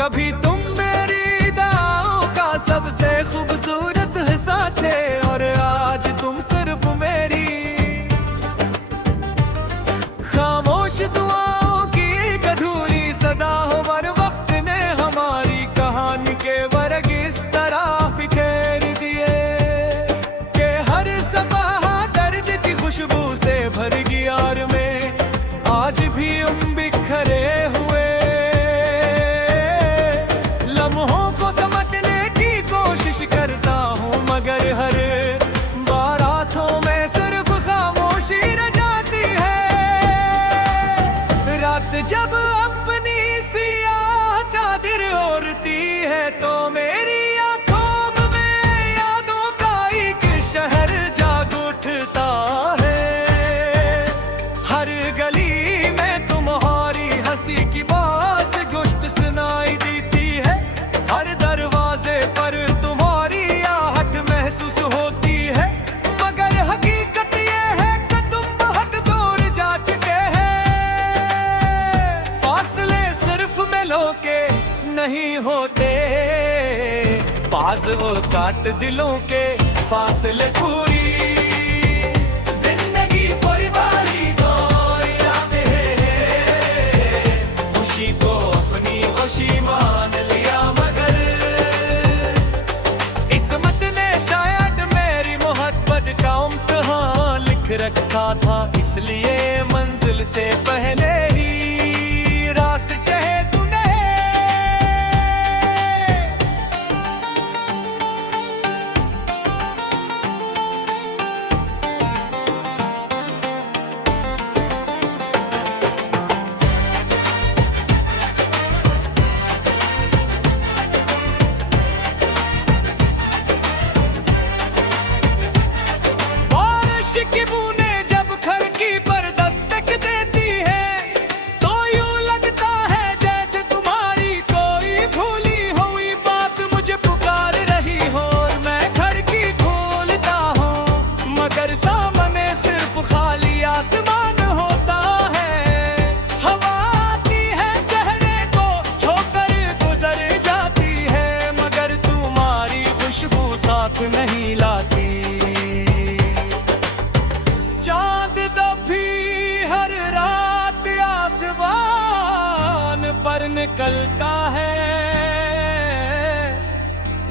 कभी तुम मेरी दाओं का सबसे खूबसूरत हिस्सा थे, और आज तुम सिर्फ मेरी खामोश दुआओं की एक अधूरी सदा हो। हर वक्त ने हमारी कहानी के वर्ग इस तरह बिखेर दिए कि हर सफा दर्द की खुशबू से भर गई, और मैं आज भी हम बिखरे हुए लम्हों को समझने की कोशिश करता हूँ, मगर हर बार हाथों में सिर्फ खामोशी रह जाती है। रात जब अपनी सियाह चादर ओढ़ती है तो मेरी आंखों में यादों का एक शहर जाग उठता है। हर गली में तुम्हारी हंसी की बात गुश्त सुनाई देती है, हर दरवाजे पर तुम्हारी आहट महसूस होती है, मगर हकीकत ये है कि तुम बहुत दूर जा चुके हैं। फासले सिर्फ मिलों के नहीं होते, बाज़ वो काट दिलों के फासले पूरी जिंदगी पूरी बारी दौर याद है। खुशी को अपनी खुशी मान लिया, मगर किस्मत ने शायद मेरी मोहब्बत का इम्तिहान लिख रखा था, इसलिए मंजिल से पहले ही रास्ते तूने। बारिश की बूंदें जब खिड़की पर दस्तक देती है तो यूं लगता है जैसे तुम्हारी कोई भूली हुई बात मुझे पुकार रही हो, और मैं खिड़की खोलता हूँ, मगर सामने सिर्फ खाली आसमान होता है। हवा आती है चेहरे को छोकर गुजर जाती है, मगर तुम्हारी खुशबू साथ नहीं लाती। चांद तब भी हर रात आसमान पर निकलता है,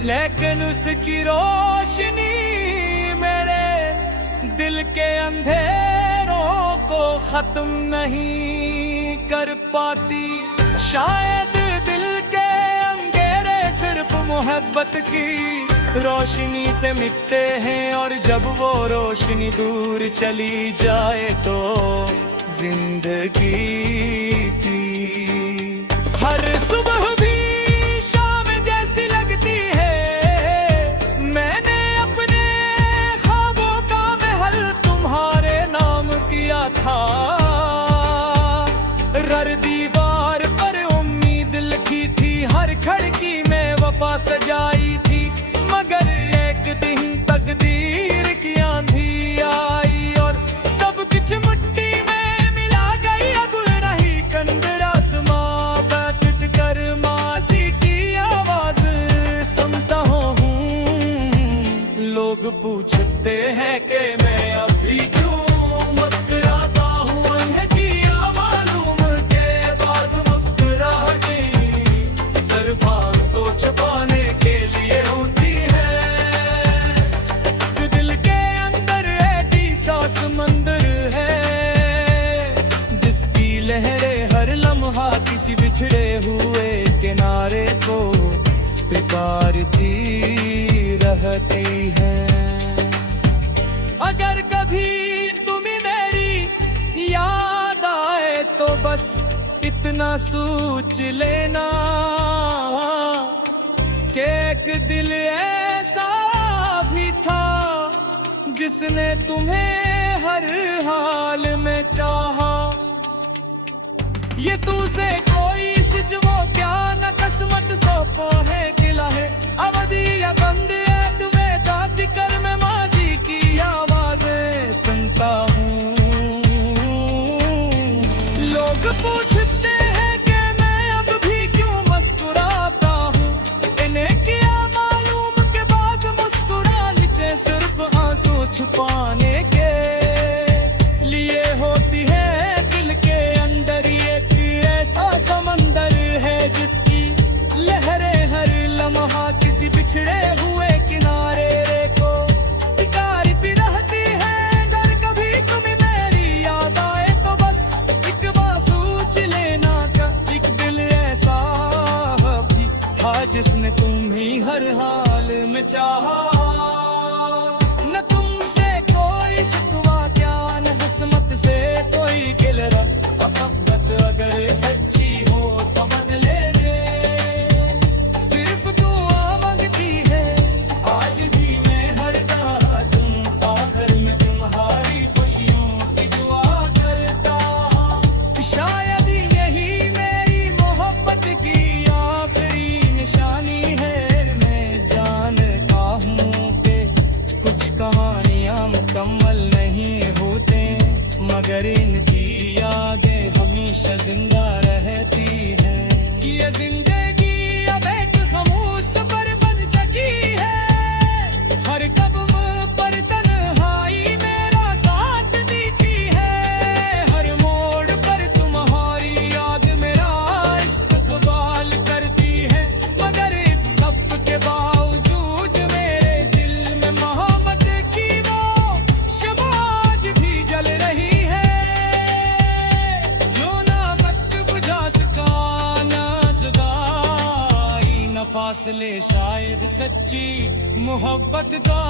लेकिन उसकी रोशनी मेरे दिल के अंधेरों को खत्म नहीं कर पाती। शायद दिल के अंधेरे सिर्फ मोहब्बत की रोशनी से मिटते हैं, और जब वो रोशनी दूर चली जाए तो जिंदगी की हर सुबह भी शाम जैसी लगती है। मैंने अपने ख्वाबों का महल तुम्हारे नाम किया था, हर दीवार पर उम्मीद लिखी थी, हर खिड़की में वफा सजाई थी, मगर एक दिन तकदीर की आंधी आई और सब कुछ मिट्टी में मिला गई। अगुल रही कंदरात माँ बैठ कर मासी की आवाज सुनता हूँ। लोग पूछते हैं कि मैं अभी क्यों मुस्कुराता हूँ, उन्हें किया मालूम के बाज मुस्कुराहटें सिर्फ आंसू छुपाने के लिए होती है। दिल के अंदर ऐसा समंदर है जिसकी लहरें हर लम्हा किसी बिछड़े हुए किनारे को पुकारती रहती है। अगर कभी तुम्हें मेरी याद आए तो बस इतना सोच लेना कि एक दिल ऐसा भी था जिसने तुम्हें हर हाल में चाहा। ये तुझे कोई सिजवो क्या न किस्मत सौंपो है, किला है अवधि या बंद है तुम्हें दादी कर मैं माजी की आवाजें सुनता हूँ। लोग पूछते हैं कि मैं अब भी क्यों मुस्कुरा बिछड़े हुए किनारे रे को पुकारती रहती है। अगर कभी तुम्हें मेरी याद आए तो बस एक बार सोच लेना का एक दिल ऐसा भी था जिसने तुम्हें हर हाल में चाहा। न तुमसे कोई शिकवा क्या न किस्मत से कोई गिलरा। मोहब्बत अगर सच्ची हो तो बदले दे, सिर्फ दुआ मांगती है आज भी मैं हरदा तुम। आखिर में तुम्हारी खुशियों की दुआ करता हूं। शायद यही मेरी मोहब्बत की आखिरी निशानी है। मैं जानता हूँ कि कुछ कहानियाँ मुकम्मल नहीं होते, मगर इनकी यादें हमेशा जिंदा रहती हैं। ये जिंदगी अब एक खामोश सफर बन चुकी है। हर कदम पर तन्हाई मेरा साथ देती है। हर मोड़ पर तुम्हारी याद मेरा इस्तकबाल करती है। मगर इस सब के बावजूद मेरे दिल में मोहब्बत की वो शम्मा आज भी जल रही है। जो ना वक्त बुझा सका ना जुदाई न फासले शायद सच्ची मोहब्बत का।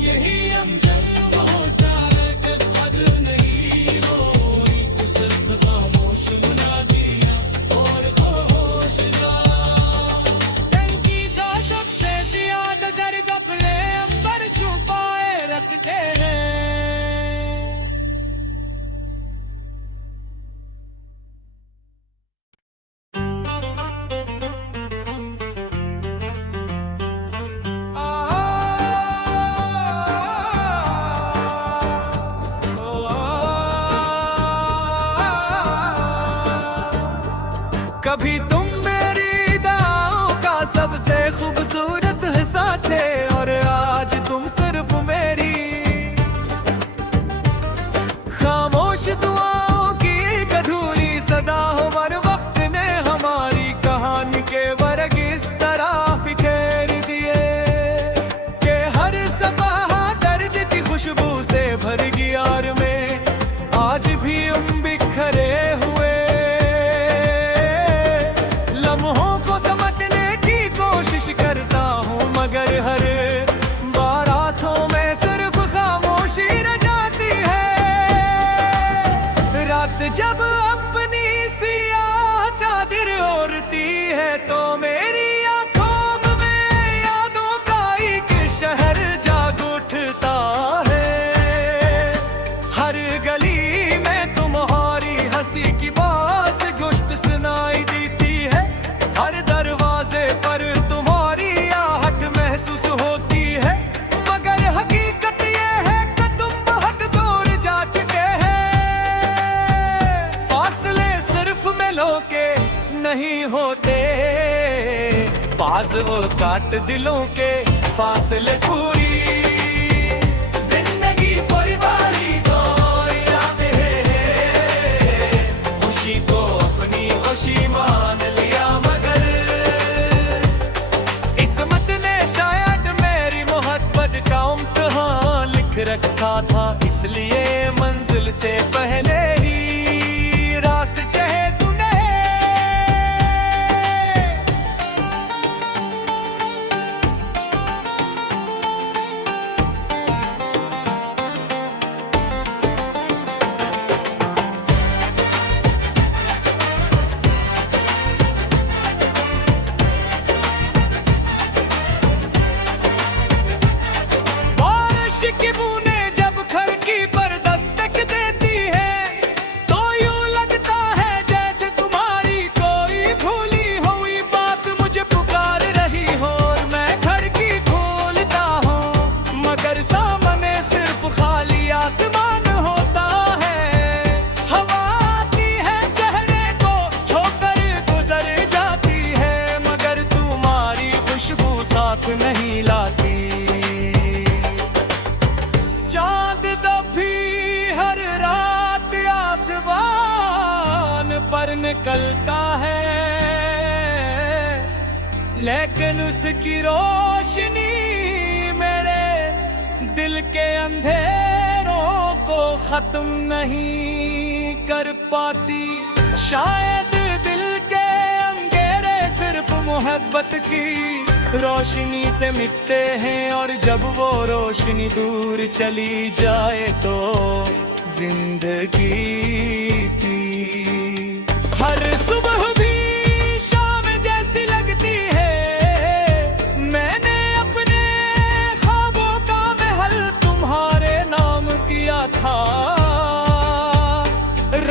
यही हम जन्म होता है जब हद नहीं होई तो सिर्फ खामोश मुनादियां और खामोशदार। टंकी सा सबसे ज्यादा दर्द अपने अंदर छुपाए रखते हैं। कभी तुम मेरी दाओं का सबसे खूबसूरत हिस्सा थे और आज तुम सिर्फ मेरी खामोश दुआओं की एक अधूरी सदा हो। हर वक्त ने हमारी कहानी के वर्ग इस तरह बिखेर दिए कि हर सफा दर्द की खुशबू से भर गई। और में आज भी हम बिखरे हुए लम्हों को समझने की कोशिश करता हूँ, मगर हर बार हाथों में सिर्फ खामोशी रह जाती है। रात जब अपनी सियाह चादर ओढ़ती है तो मेरी आंखों में यादों का एक शहर जाग उठता है। हर गली में तुम्हारी हंसी की बात गुश्त सुनाई देती है। हर दरवाजे पर तुम्हारी आहट महसूस होती है। मगर हकीकत ये है कि तुम बहुत दूर जा चुके हैं। फासले सिर्फ मिलों के नहीं होते, बाज़ वो काट दिलों के फासले पूरी जिंदगी पूरी बारी दौर याद है। खुशी को अपनी खुशी मान लिया, मगर किस्मत ने शायद मेरी मोहब्बत का इम्तिहान लिख रखा था। इसलिए मंजिल से पहले ही रास्ते तूने बारिश की बूंदें जब खिड़की पर दस्तक देती है तो यूं लगता है जैसे तुम्हारी कोई भूली हुई बात मुझे पुकार रही हो। और मैं खिड़की खोलता हूँ मगर सामने सिर्फ खाली आसमान होता है। हवा आती है चेहरे को छोकर गुजर जाती है, मगर तुम्हारी खुशबू साथ नहीं लाती। चांद तभी हर रात आसमान पर निकलता है, लेकिन उसकी रोशनी मेरे दिल के अंधेरों को खत्म नहीं कर पाती। शायद दिल के अंधेरे सिर्फ मोहब्बत की रोशनी से मिटते हैं, और जब वो रोशनी दूर चली जाए तो जिंदगी की हर सुबह भी शाम जैसी लगती है। मैंने अपने ख्वाबों का महल तुम्हारे नाम किया था।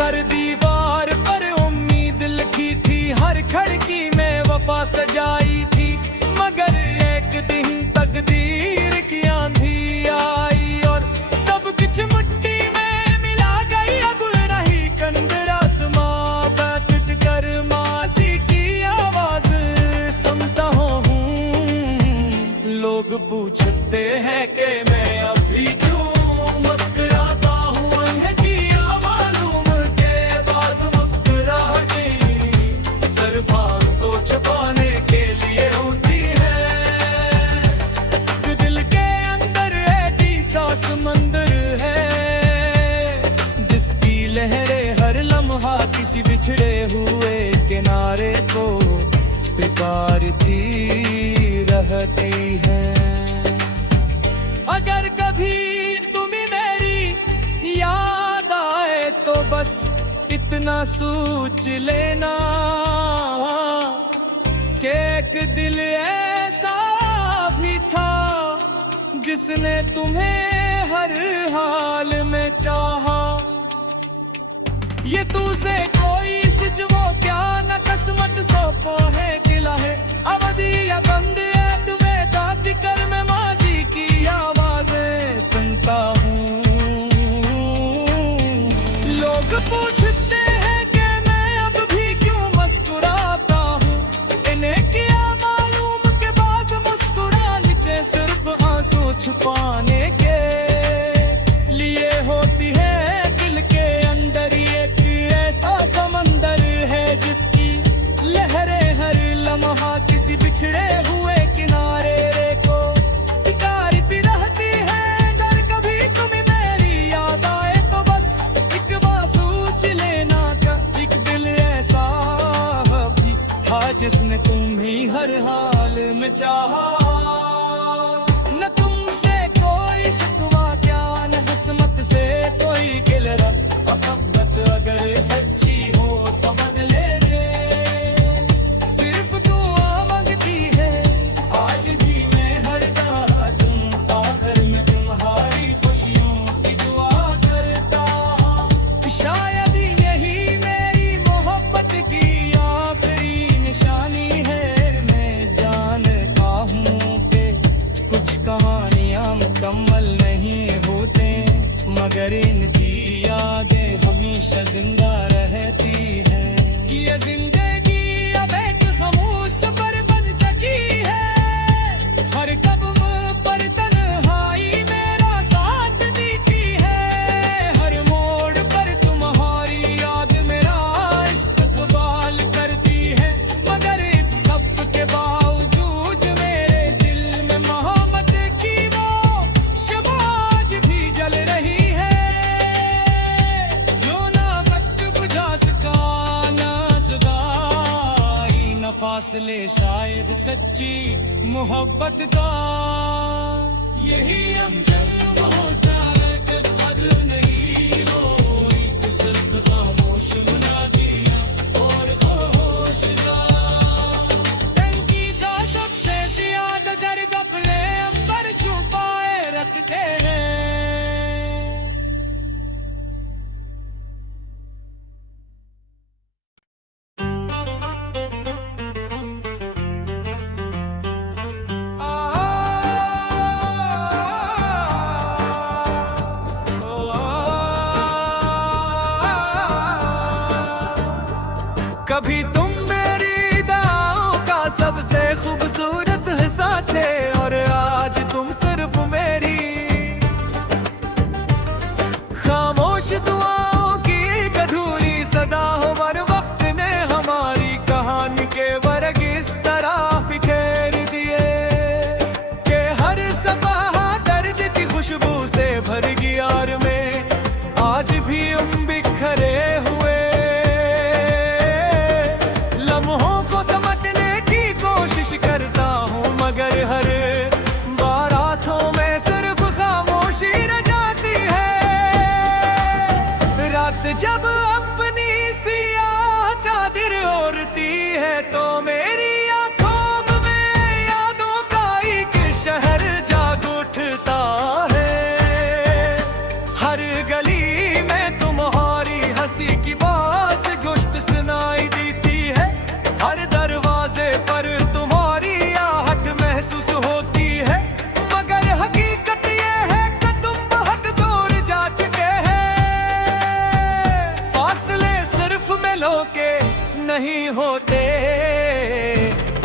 हर दीवार पर उम्मीद लिखी थी, हर खिड़की में वफा सजाई थी। मगर एक दिन तकदीर की आंधी आई और सब कुछ मिट्टी में मिला गई। अब रही कंदरात माँ बैठ कर मासी की आवाज सुनता हूँ। लोग पूछते हैं कि मैं अभी क्यों मुस्कुराता हूँ। उन्हें किया मालूम के बाज मुस्कुराहटें सिर्फ आंसू छुपाने के लिए होती है। दिल के अंदर एक ऐसा समंदर है जिसकी लहरें हर लम्हा किसी बिछड़े हुए किनारे को पुकारती रहती है। अगर कभी तुम्हें मेरी याद आए तो बस इतना सोच लेना कि एक दिल ऐसा भी था जिसने तुम्हें हर हाल में चाहा। ये तुझे कोई सिजवो क्या न किस्मत सौंपा है किला है। अवधि या बंद है तुम्हें गाती कर मैं माजी की आवाजें सुनता हूँ। लोग पूछते हैं कि मैं अब भी क्यों मुस्कुराता हूँ। इन्हें किया मालूम के बाद मुस्कुराने सिर्फ आंसू छुपाने के लिए होती है। दिल के अंदर एक ऐसा समंदर है जिसकी लहरें हर लम्हा किसी बिछड़े हुए किनारे को पुकारती रहती है। अगर कभी तुम्हें मेरी याद आए तो बस एक बार सोच लेना का एक दिल ऐसा भी था जिसने तुम्हें हर हाल में चाहा। न तुमसे कोई शिकवा क्या न किस्मत से कोई गिला। मोहब्बत अगर सच्ची हो तो बदले दे। सिर्फ दुआ मांगती है आज भी मैं हर तुम आखिर में तुम्हारी खुशियों की दुआ करता। शायद यही मेरी मोहब्बत की आखिरी निशानी है। मैं जानता हूँ कि कुछ कहानियाँ मुकम्मल नहीं होते, मगर इनकी यादें हमेशा जिंदा रहती है। ये जिंदगी अब एक खामोश सफर बन चुकी है। हर कदम पर तन्हाई मेरा साथ देती है। हर मोड़ पर तुम्हारी याद मेरा इस्तकबाल करती है। मगर इस सब के बावजूद मेरे दिल में मोहब्बत की वो शम्मा आज भी जल रही है। जो ना वक्त बुझा सका ना जुदाई न फासले शायद सच्ची मोहब्बत का। यही हम जन्म होता है जब हद नहीं होई तो सिर्फ खामोश बुला दिया और खामोश टंकी सा सबसे ज्यादा जर गपले अंबर छुपाए रखते हैं। कभी तुम मेरी दाओं का सबसे खूबसूरत हिस्सा थे, और आज तुम सिर्फ मेरी खामोश दुआओं की एक अधूरी सदा हो। हर वक्त ने हमारी कहानी के वर्ग इस तरह बिखेरे।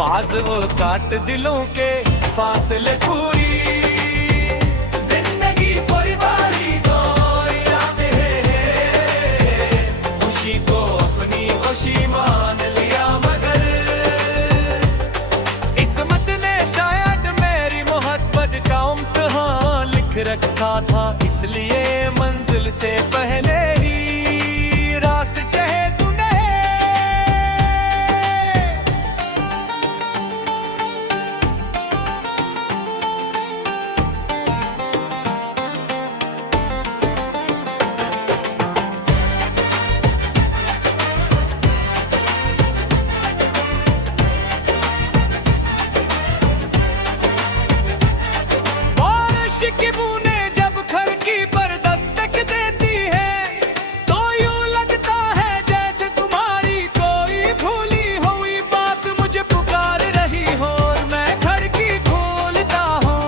बाज वो काट दिलों के फासले पूरी जिंदगी पूरी बारी दो इरादे हैं खुशी को अपनी खुशी मान लिया मगर किस्मत ने शायद मेरी मोहब्बत का इम्तिहान लिख रखा था इसलिए मंजिल से पहले ही रास्ते तूने बारिश की बूंदें जब खिड़की पर दस्तक देती है तो यूं लगता है जैसे तुम्हारी कोई भूली हुई बात मुझे पुकार रही हो और मैं खिड़की खोलता हूँ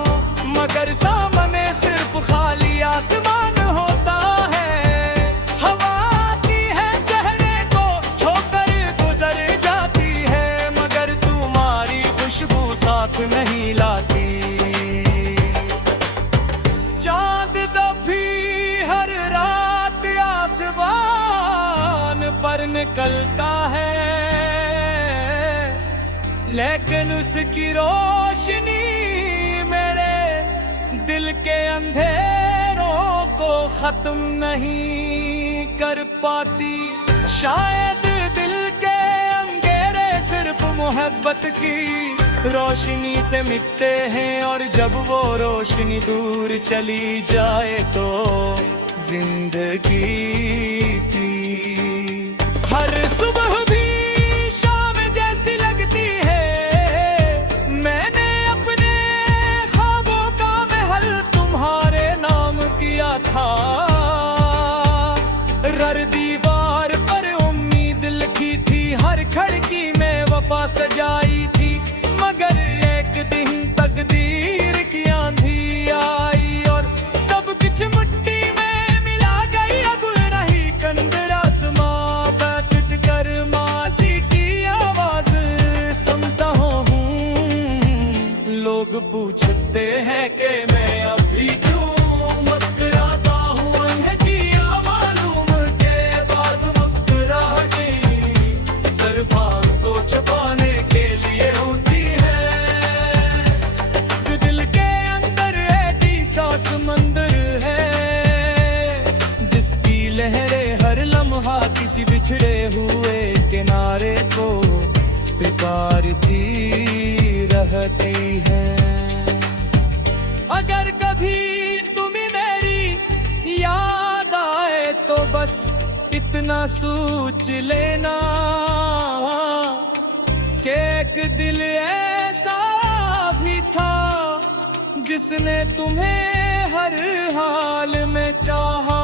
मगर सामने सिर्फ खाली आसमान होता है हवा आती है चेहरे को छोकर गुजर जाती है मगर तुम्हारी खुशबू साथ नहीं लाती चांद तभी हर रात आसमान पर निकलता है लेकिन उसकी रोशनी मेरे दिल के अंधेरों को खत्म नहीं कर पाती शायद दिल के अंधेरे सिर्फ मोहब्बत की रोशनी से मिटते हैं और जब वो रोशनी दूर चली जाए तो जिंदगी की हर सुबह भी शाम जैसी लगती है मैंने अपने ख्वाबों का महल तुम्हारे नाम किया था हर दीवार पर उम्मीद लिखी थी हर खिड़की में वफा सजाई थी मगर एक दिन तकदीर की आंधी आई और सब कुछ मिट्टी में मिला गई अगुल रही कंदरात माँ बैठ कर मासी की आवाज सुनता हूँ लोग पूछते हैं कि मैं अभी क्यों मुस्कुराता हूँ उन्हें किया मालूम के पास मुस्कुराहटें सिर्फ आंसू छुपाने के लिए होती समंदर है जिसकी लहरें हर लम्हा किसी बिछड़े हुए किनारे को पुकारती रहती हैं अगर कभी तुम्हें मेरी याद आए तो बस इतना सोच लेना कि एक दिल ऐसा भी था जिसने तुम्हें हर हाल में चाहा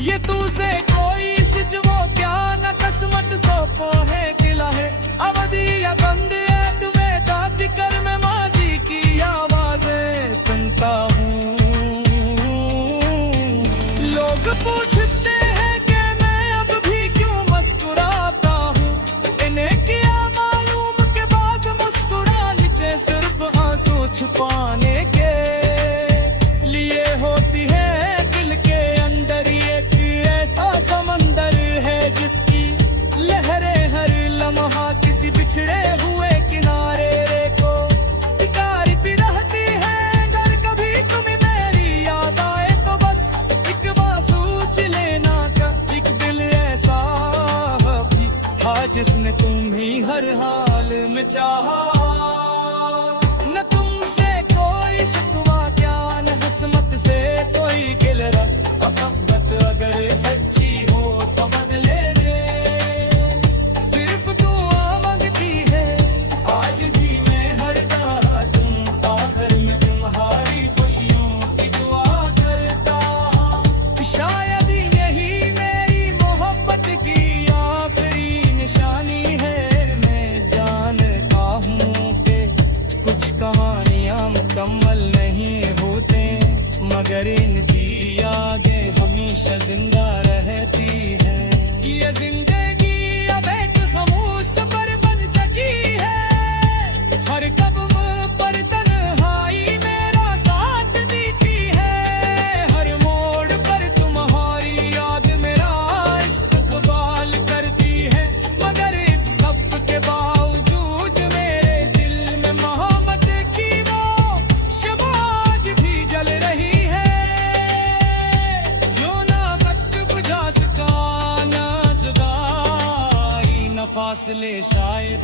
ये तुझे कोई सिच वो क्या न किस्मत सौंपो है किला है अवधि या बंद है तुम्हें दादी कर मैं माजी की आवाजें सुनता हूँ लोग पूछते हैं कि मैं अब भी क्यों मुस्कुराता हूँ इन्हें किया मालूम के बाद मुस्कुरा लीचे सिर्फ आंसू छुपाने के लिए होती है दिल के अंदर एक ऐसा समंदर है जिसकी लहरें हर लम्हा किसी बिछड़े हुए किनारे को पुकारती रहती है अगर कभी तुम्हें मेरी याद आए तो बस एक बार सोच लेना का एक दिल ऐसा भी था जिसने तुम्हें हर हाल में चाहा न तुमसे कोई शिकवा क्या न किस्मत से कोई गिलरा मोहब्बत अगर सच्ची हो तो बदले दे सिर्फ दुआ मांगती है आज भी मैं हर दारा तुम आखिर में तुम्हारी खुशियों की दुआ करता शायद यही मेरी मोहब्बत की आखिरी निशानी है मैं जानता हूँ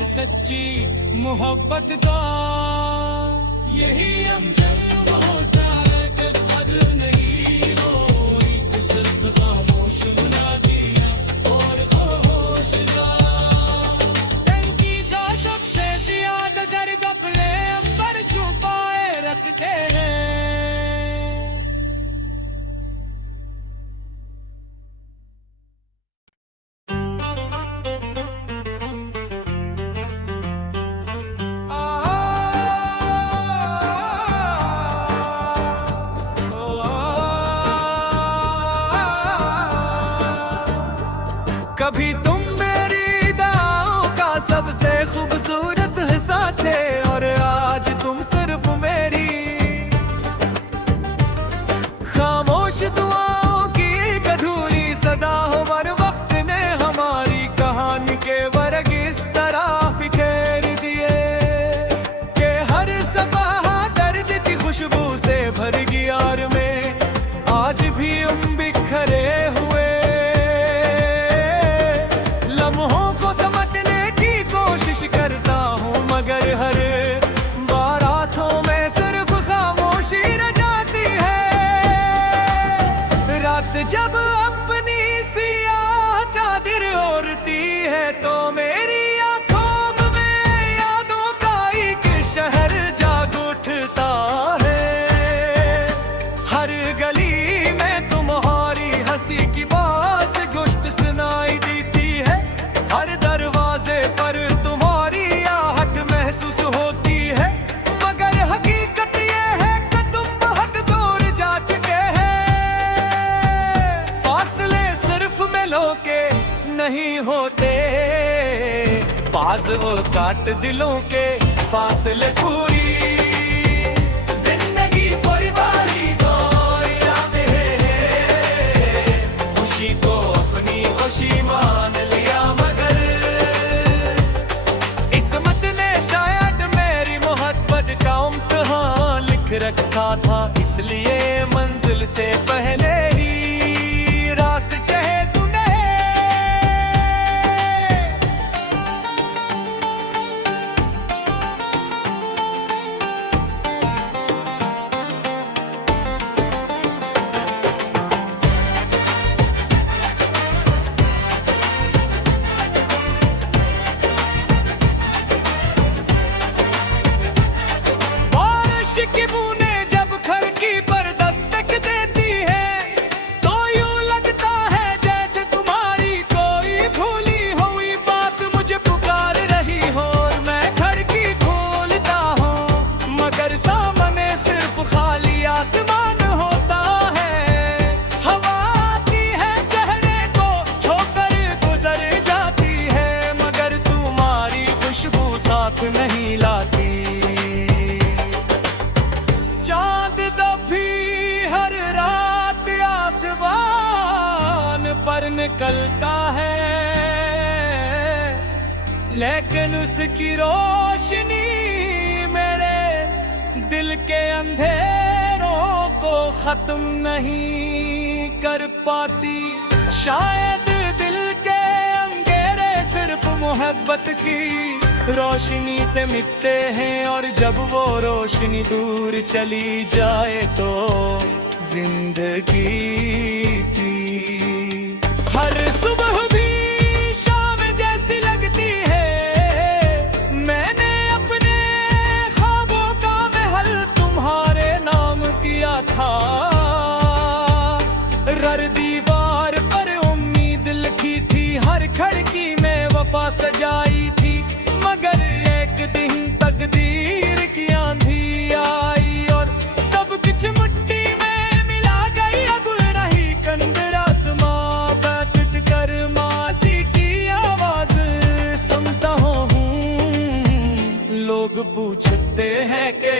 सच्ची मोहब्बत का यही हम जब होता है जब हद नहीं हो सिर्फ खामोश बुला दिया और खामोश टंकी सा सबसे ज्यादा जर कपड़े अंबर छुपाए रखते हैं। कभी तुम मेरी दाओं का सबसे खूबसूरत हिस्सा थे और आज तुम सिर्फ मेरी खामोश दुआओं की एक अधूरी सदा हो। हर वक्त ने हमारी कहानी के वर्ग इस तरह बिखेर दिए कि हर सफा दर्द की खुशबू से भर गई और में आज भी हम बिखरे हुए लम्हों को समझने की कोशिश करता हूँ मगर हर बार आँखों में सिर्फ खामोशी रह जाती है। रात जब अपनी सियाह चादर ओढ़ती है तो मेरी आँखों में यादों का एक शहर जाग उठता है। हर गली में तुम्हारी हंसी की बात गुश्त सुनाई देती है। हर दरवाजे पर तुम्हारी आहट महसूस होती है मगर हकीकत ये है कि तुम बहुत दूर जा चुके हैं। फासले सिर्फ मिलों के नहीं होते बाज़ वो काट दिलों के फासले पूरी जिंदगी पूरी बारी दौर याद है। खुशी को अपनी खुशी मान लिया मगर किस्मत ने शायद मेरी मोहब्बत का इम्तिहान लिख रखा था इसलिए मंजिल से पहले ही रास्ते तूने बारिश की बूंदें जब खिड़की पर दस्तक देती है तो यूं लगता है जैसे तुम्हारी कोई भूली हुई बात मुझे पुकार रही हो और मैं खिड़की खोलता हूँ मगर सामने सिर्फ खाली आसमान होता है। हवा आती है चेहरे को छोकर गुजर जाती है मगर तुम्हारी खुशबू साथ नहीं लाती। चांद दभी हर रात आसमान पर निकलता है लेकिन उसकी रोशनी मेरे दिल के अंधेरों को खत्म नहीं कर पाती। शायद दिल के अंधेरे सिर्फ मोहब्बत की रोशनी से मिटते हैं और जब वो रोशनी दूर चली जाए तो जिंदगी की हर सुबह भी शाम जैसी लगती है। मैंने अपने ख्वाबों का महल तुम्हारे नाम किया था। हर दीवार पर उम्मीद लिखी थी हर खिड़की में वफा सजाई थी मगर एक दिन तकदीर की आंधी आई और सब कुछ मिट्टी में मिला गई। अब रही कंदरात माँ बैठ कर मासी की आवाज सुनता हूँ। लोग पूछते हैं कि